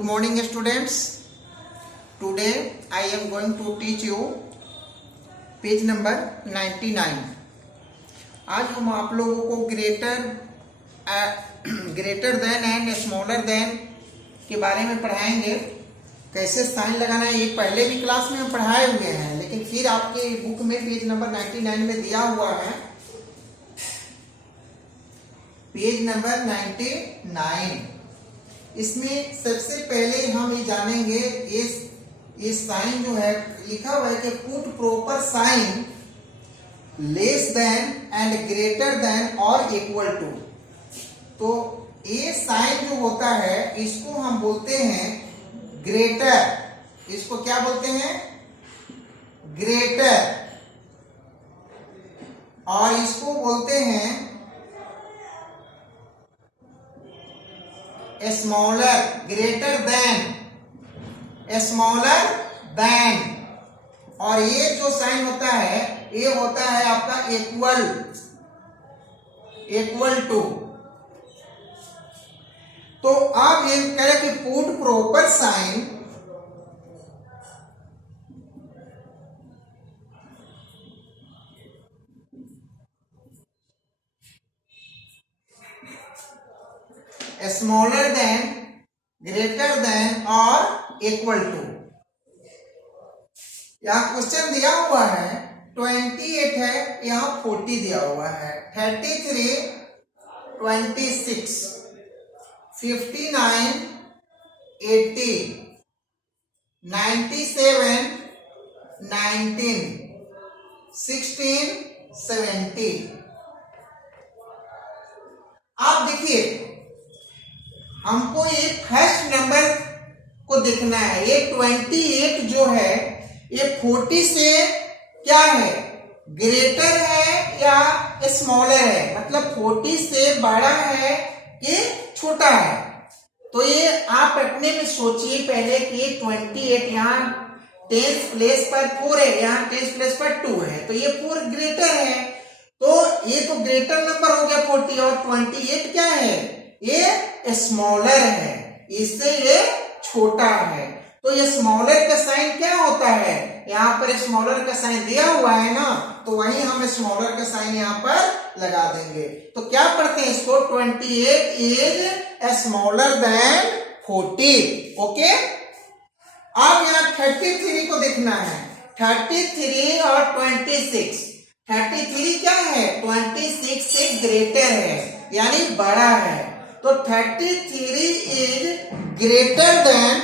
Good morning students. Today I am going to teach you page number 99. आज हम आप लोगों को greater than and smaller than के बारे में पढ़ाएंगे. कैसे साइन लगाना है ये पहले भी क्लास में हम पढ़ाए हुए हैं, लेकिन फिर आपके बुक में पेज नंबर 99 में दिया हुआ है. Page number 99. इसमें सबसे पहले हम ये जानेंगे ये साइन जो है लिखा हुआ है कि put proper sign less than and greater than और इक्वल टू. तो ये साइन जो होता है इसको हम बोलते हैं ग्रेटर. इसको क्या बोलते हैं? ग्रेटर. और इसको बोलते हैं smaller. Greater than, smaller than. और ये जो साइन होता है ये होता है आपका इक्वल टू. तो आप ये करें कि put proper sign smaller than, greater than और इक्वल टू. यहां क्वेश्चन दिया हुआ है 28 है, यहां 40 दिया हुआ है. 33, 26, 59, 80, 97, 19, 16, 70. आप देखिए हमको ये फर्स्ट नंबर को देखना है. ये 28 जो है ये 40 से क्या है? ग्रेटर है या स्मॉलर है? मतलब 40 से बड़ा है कि छोटा है? तो ये आप अपने में सोचिए पहले कि 28 यहाँ 10th प्लेस पर 4 है, यहाँ 10th प्लेस पर 2 है, तो ये 4 ग्रेटर है. तो ये तो ग्रेटर नंबर हो गया 40. और 28 क्या है? ये स्मॉलर है, इससे ये छोटा है. तो ये स्मॉलर का साइन क्या होता है? यहाँ पर स्मॉलर का साइन दिया हुआ है ना, तो वही हम स्मॉलर का साइन यहाँ पर लगा देंगे. तो क्या पढ़ते हैं इसको? 28 इज स्मॉलर देन 40. ओके. अब यहाँ 33 को देखना है. 33 और 26. 33 क्या है? 26 से ग्रेटर है यानी बड़ा है. तो 33 इज ग्रेटर देन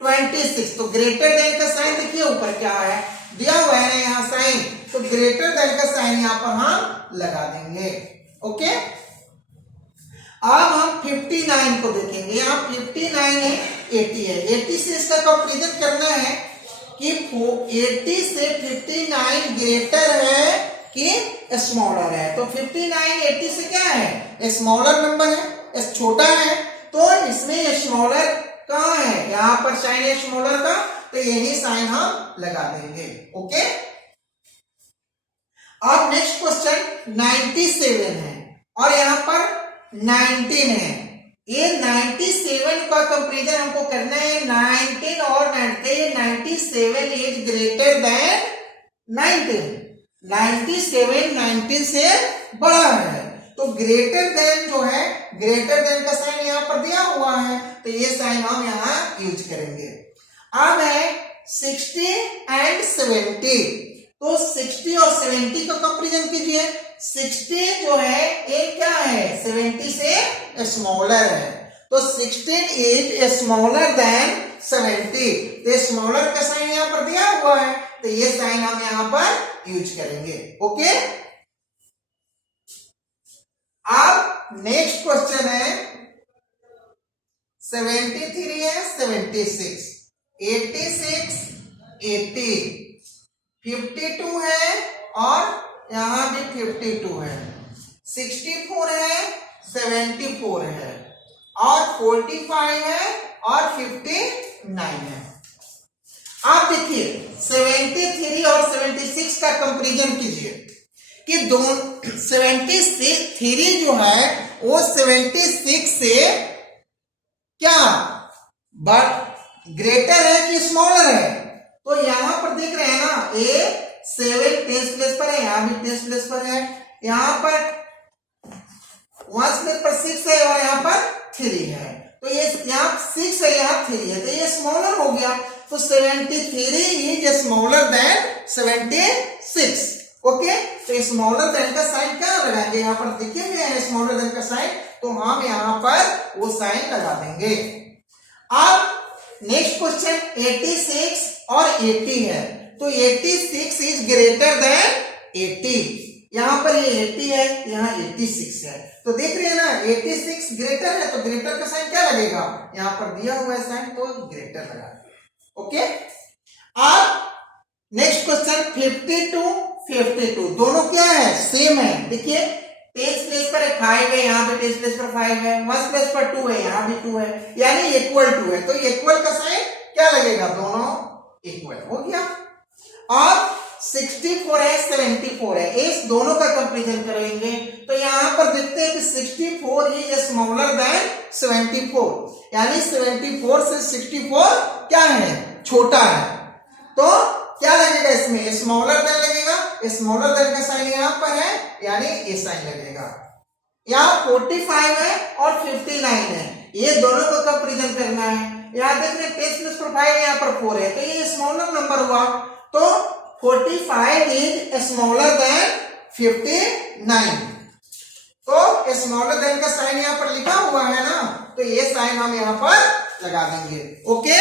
26. तो ग्रेटर देन का साइन देखिए ऊपर क्या है दिया हुआ है ना यहाँ साइन. तो ग्रेटर देन का साइन यहाँ पर हम लगा देंगे. ओके. अब हम 59 को देखेंगे. यहाँ 59 है, 80 है. 80 से इसका कंपेरिजन करना है कि 80 से 59 ग्रेटर है कि स्मॉलर है. तो 59 80 से क्या है? स्मॉलर नंबर है, छोटा है. तो इसमें स्मॉलर कहाँ है? यहां पर साइन है स्मॉलर का, तो यही साइन हम लगा देंगे. ओके. अब नेक्स्ट क्वेश्चन 97 है और यहां पर 19 है. ये 97 का कंपेरिजन हमको करना है 19 और 97 इज ग्रेटर देन 19. 97 19 से बड़ा है. तो ग्रेटर देन जो है, ग्रेटर देन का साइन यहां पर दिया हुआ है, तो ये साइन हम यहां यूज करेंगे. अब है 60 एंड 70. तो 60 और 70 का कंपैरिजन कीजिए. 60 जो है ये क्या है? 70 से स्मॉलर है. तो 16 इज स्मॉलर देन 70. तो स्मॉलर का साइन यहां पर दिया हुआ है, तो ये साइन हम यहां पर यूज करेंगे. ओके. अब नेक्स्ट क्वेश्चन है 73 है, 76, 86, 80, 52 है और यहां भी 52 है, 64 है, 74 है और 45 है और 59 है. आप देखिए 73 और 76 का कंपैरिजन कीजिए कि दोनों 73 जो है वो 76 से क्या बट ग्रेटर है कि स्मॉलर है? तो यहां पर देख रहे हैं ना, ए 7 टेंस प्लेस पर है, यहां भी टेंस प्लेस पर है, यहां पर वंस प्लेस पर 6 है और यहां पर 3 है। तो ये यहाँ 6 है, यहाँ 3 है, तो ये स्मॉलर हो गया। तो 73 इज स्मॉलर देन 76। ओके, तो स्मॉलर देन का साइन क्या लगाएंगे? यहाँ पर देखिए है स्मॉलर देन का साइन, तो हम यहाँ पर वो साइन लगा देंगे। अब नेक्स्ट क्वेश्चन 86 और 80 है, तो 86 इज ग्रेटर देन 80। यहाँ पर ये 80 है, यहाँ 86 है, तो देख रहे हैं ना 86 ग्रेटर है, तो ग्रेटर का साइन क्या लगेगा? यहाँ पर दिया हुआ है साइन, तो ग्रेटर लगा। ओके, अब नेक्स्ट क्वेश्चन 52 दोनों क्या है? सेम है। देखिए टेंस प्लेस पर 5 है, यहाँ पे टेंस प्लेस पर 5 है, वंस प्लेस पर 2 है, यहाँ भी 2 है, यानी इक्वल 2 है, तो इक्वल का साइन क्या लगेगा? दोनों इक्वल हो गया। अब 64 है, 74 है, इस दोनों का कंपैरिजन करेंगे, तो यहां पर देखते हैं कि 64 इज स्मॉलर देन 74, यानी 74 से 64 क्या है? छोटा है। तो क्या लगेगा इसमें? स्मॉलर देन लगेगा, स्मॉलर देन का साइन यहां पर है, यानी ये साइन लगेगा। यहाँ 45 है और 59 है, ये दोनों को कंपैरिजन करना है। यहाँ देख रहे हैं टेंस प्लेस पर 5 है, यहाँ पर 4 है, तो ये स्मॉलर नंबर हुआ, तो 45 इज स्मॉलर देन 59। तो स्मॉलर देन का साइन यहां पर लिखा हुआ है ना, तो ये साइन हम यहां पर लगा देंगे। ओके,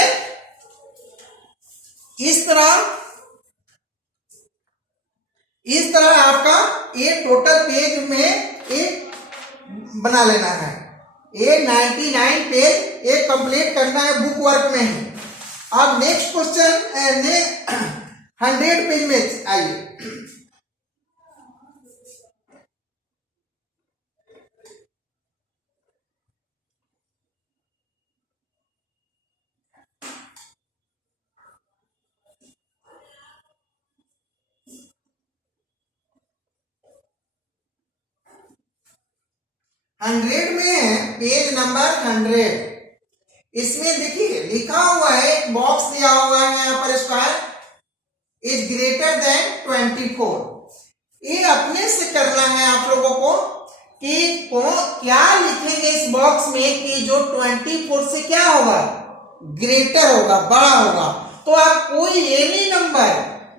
इस तरह आपका ये टोटल पेज में एक बना लेना है, ये 99 पेज एक कंप्लीट करना है बुक वर्क में ही। अब नेक्स्ट क्वेश्चन 100 पेज में आइए। हंड्रेड में है, पेज नंबर 100। इसमें देखिए लिखा हुआ है, एक बॉक्स दिया हुआ है यहाँ पर, स्क्वायर इज ग्रेटर देन 24। ये अपने से करना है आप लोगों को कि क्या लिखेंगे इस बॉक्स में कि जो 24 से क्या होगा? ग्रेटर होगा, बड़ा होगा। तो आप कोई एनी नंबर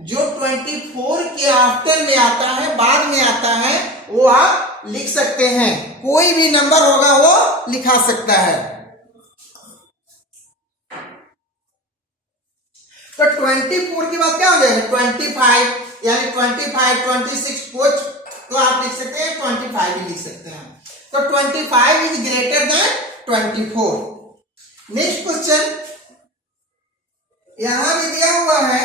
जो 24 के आफ्टर में आता है, बाद में आता है, वो आप लिख सकते हैं। कोई भी नंबर होगा वो लिखा सकता है। तो 24 के बाद क्या हो जाएगा? 25, यानी 25, 26 कुछ तो आप लिख सकते हैं, 25 भी लिख सकते हैं। तो 25 is greater than 24। Next question यहां भी दिया हुआ है,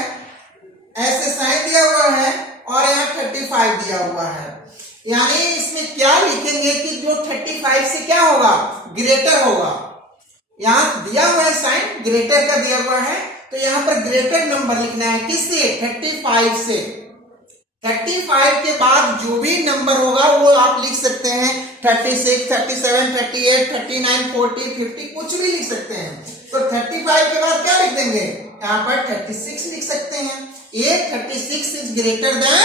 ऐसे साइन दिया हुआ है, और यहाँ 35 दिया हुआ है, यानी इसमें क्या लिखेंगे कि जो 35 से क्या होगा? ग्रेटर होगा। यहां दिया हुआ है साइन, ग्रेटर का दिया हुआ है, तो यहां पर ग्रेटर नंबर लिखना है। किससे? 35 से। 35 के बाद जो भी नंबर होगा वो आप लिख सकते हैं, 36, 37, 38, 39, 40, 50 कुछ भी लिख सकते हैं। तो 35 के बाद क्या लिख देंगे? यहाँ पर 36 लिख सकते हैं। ये 36 is greater than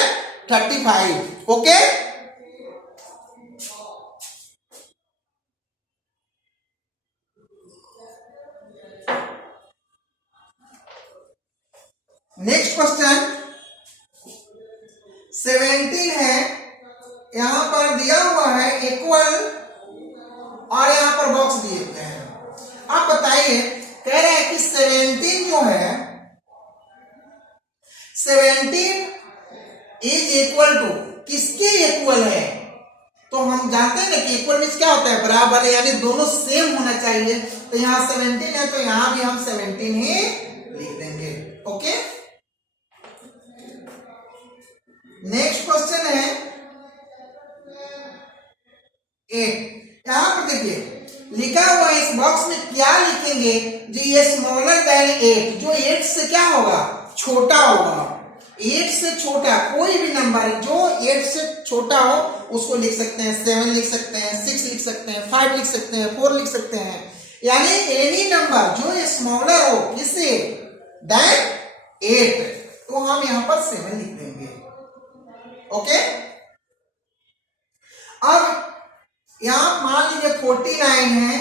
35। Okay, next question 17 है, यहां पर दिया हुआ है इक्वल, और यहां पर बॉक्स दिए हुए हैं। आप बताइए, कह रहे हैं कि 17 जो है, 17 इज इक्वल टू, किसके इक्वल है? तो हम जानते हैं ना कि इक्वल मींस क्या होता है? बराबर है, यानी दोनों सेम होना चाहिए। तो यहाँ 17 है, तो यहां भी हम 17 ही लिख देंगे। ओके, नेक्स्ट क्वेश्चन है 8। यहां पर देखिए लिखा हुआ है, इस बॉक्स में क्या लिखेंगे? जी ये स्मॉलर देन 8, जो 8 से क्या होगा? छोटा होगा। 8 से छोटा कोई भी नंबर जो 8 से छोटा हो उसको लिख सकते हैं। 7 लिख सकते हैं, 6 लिख सकते हैं, 5 लिख सकते हैं, 4 लिख सकते हैं। यानी एनी नंबर जो स्मॉलर हो किससे देन 8, तो हम यहां पर 7 लिख देंगे। ओके, अब यहां मान लीजिए 49 है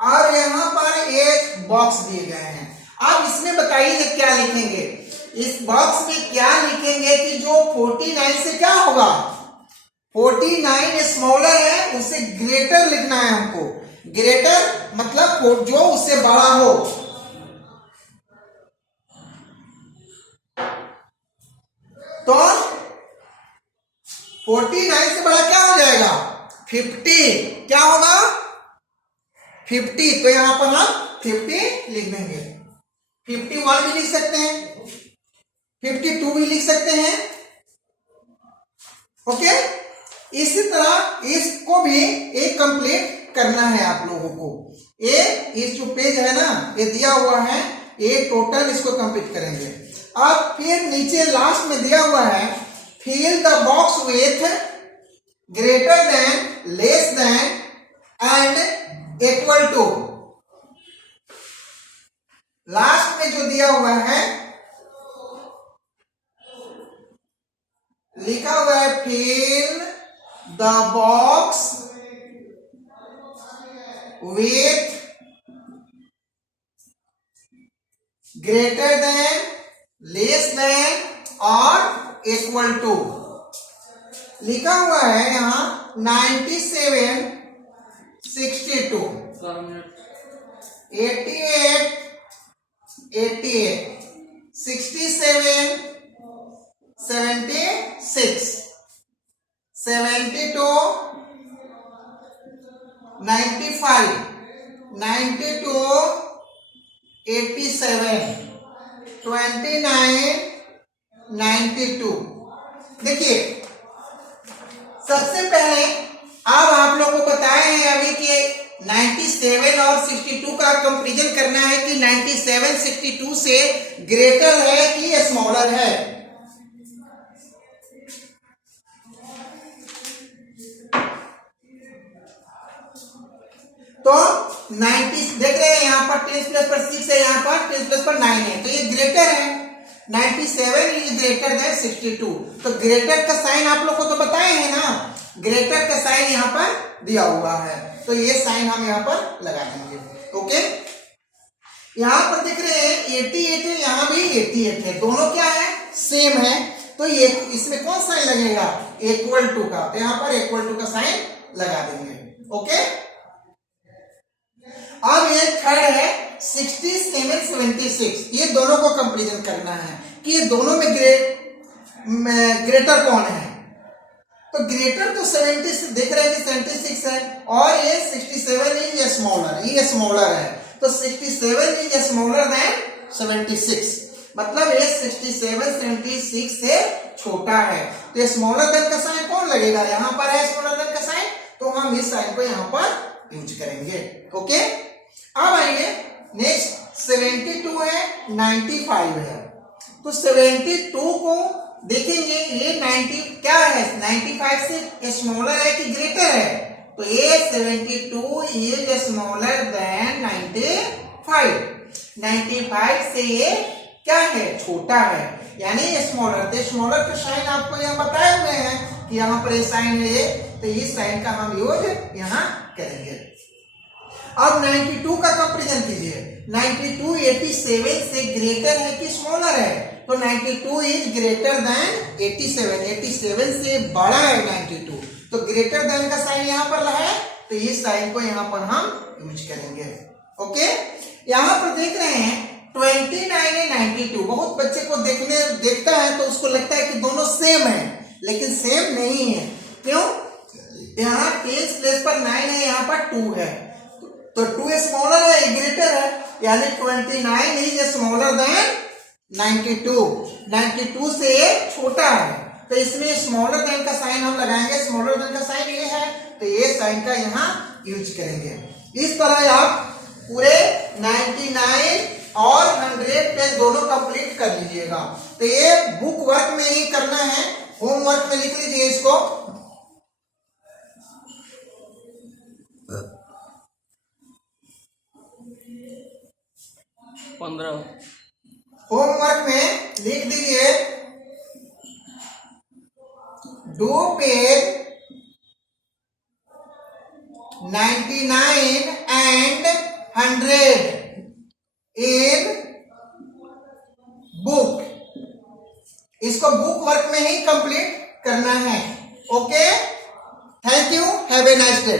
और यहां पर एक बॉक्स दिए गए हैं। अब इसमें बताइए क्या लिखेंगे, इस बॉक्स में क्या लिखेंगे कि जो 49 से क्या होगा, 49 स्मॉलर है उसे ग्रेटर लिखना है हमको। ग्रेटर मतलब जो उससे बड़ा हो। तो 49 से बड़ा क्या हो जाएगा 50, क्या होगा 50, तो यहां पर हम 50 लिख देंगे। 51 भी लिख सकते हैं, 52 भी लिख सकते हैं। ओके, इसी तरह इसको भी एक कंप्लीट करना है आप लोगों को। इस जो पेज है ना ये दिया हुआ है, ये टोटल इसको कंप्लीट करेंगे। अब फिर नीचे लास्ट में दिया हुआ है fill the box with greater than, less than and equal to. Last में जो दिया हुआ है लिखा हुआ है fill the box with greater than, less than और इक्वल टू। लिखा हुआ है यहां 97, 62, 88, 88, 67, 76, 72, 95, 92, 87, 29, 92। देखिए सबसे पहले अब आप लोगों को बताए हैं अभी कि 97 और 62 का कंपैरिजन करना है कि 97 62 से ग्रेटर है कि स्मॉलर है। तो 90 देख रहे हैं यहाँ पर 10 प्लस पर 6 है, यहाँ पर 10 प्लस पर 9 है, तो ये ग्रेटर है। 97 इज ग्रेटर देन 62, तो ग्रेटर का साइन आप लोग को तो बताए हैं ना, ग्रेटर का साइन यहाँ पर दिया हुआ है, तो ये साइन हम यहाँ पर लगा देंगे। ओके, यहाँ पर देख रहे हैं 88 है, यहाँ भी 88 है, दोनों क्या है सेम है, तो ये इसमें कौन साइन लगेगा इक्वल टू का, तो यहाँ पर इक्वल टू का साइन लगा देंगे। ओके, अब ये थर्ड है 67 76, ये दोनों को कंपैरिजन करना है कि ये दोनों में ग्रेटर कौन है। तो ग्रेटर तो 70 देख रहे हैं कि 76 है और ये 67 इज स्मॉलर, ये स्मॉलर है, तो 67 इज स्मॉलर देन 76, मतलब ये 67 76 से छोटा है, तो ये स्मॉलर देन का साइन कौन लगेगा, यहाँ पर है स्मॉलर देन का साइन, तो हम इस साइन को यहाँ पर यूज करेंगे। ओके, अब आइए नेक्स्ट 72 है 95 है, तो 72 को देखेंगे ये 90 क्या है 95 से स्मॉलर है कि ग्रेटर है, तो ये 72 इज स्मॉलर देन 95, 95 से ये क्या है छोटा है, यानी स्मॉलर, तो स्मॉलर का साइन आपको यहाँ बताए हुए हैं कि यहाँ पर ये साइन है, तो इस साइन का हम यूज यहाँ करेंगे। अब 92 का कंपैरिजन कीजिए, 92 87 से ग्रेटर है कि स्मॉलर है, तो 92 इज ग्रेटर देन 87, 87 से बड़ा है 92, तो ग्रेटर देन का साइन यहाँ पर है, तो इस साइन को यहाँ पर हम यूज करेंगे। ओके, यहाँ पर देख रहे हैं 29 है 92, बहुत बच्चे को देखता है तो उसको लगता है कि दोनों सेम है, लेकिन सेम नहीं है। क्यों, यहाँ 10 प्लस पर 9 है, यहाँ पर 2 है, तो 2 स्मॉलर है ग्रेटर है, यानी 29 इज स्मॉलर देन 92, 92 से छोटा है, तो इसमें स्मॉलर देन का साइन हम लगाएंगे, स्मॉलर देन का साइन ये है, तो ये साइन का यहाँ यूज करेंगे। इस तरह आप पूरे 99 और 100 पेज दोनों कंप्लीट कर लीजिएगा, तो ये बुक वर्क में ही करना है, होमवर्क में लिख लीजिए इसको। 15। होमवर्क में लिख दीजिए do page 99 and 100 in book. इसको बुक वर्क में ही कंप्लीट करना है। Okay, thank you, have a nice day.